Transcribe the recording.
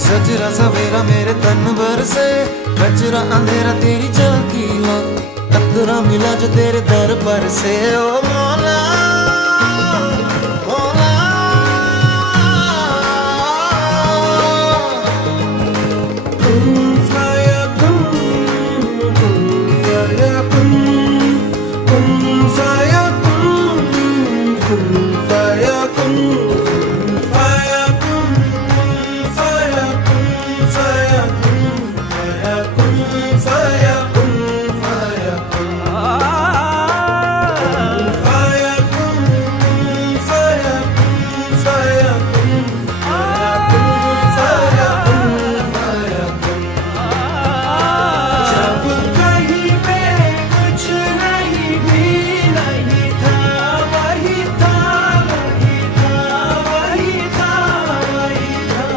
सजरा सवेरा मेरे तन भर से, कचरा अंधेरा तेरी झलकी ला, कतरा मिला जो तेरे दर पर से। ओ मौला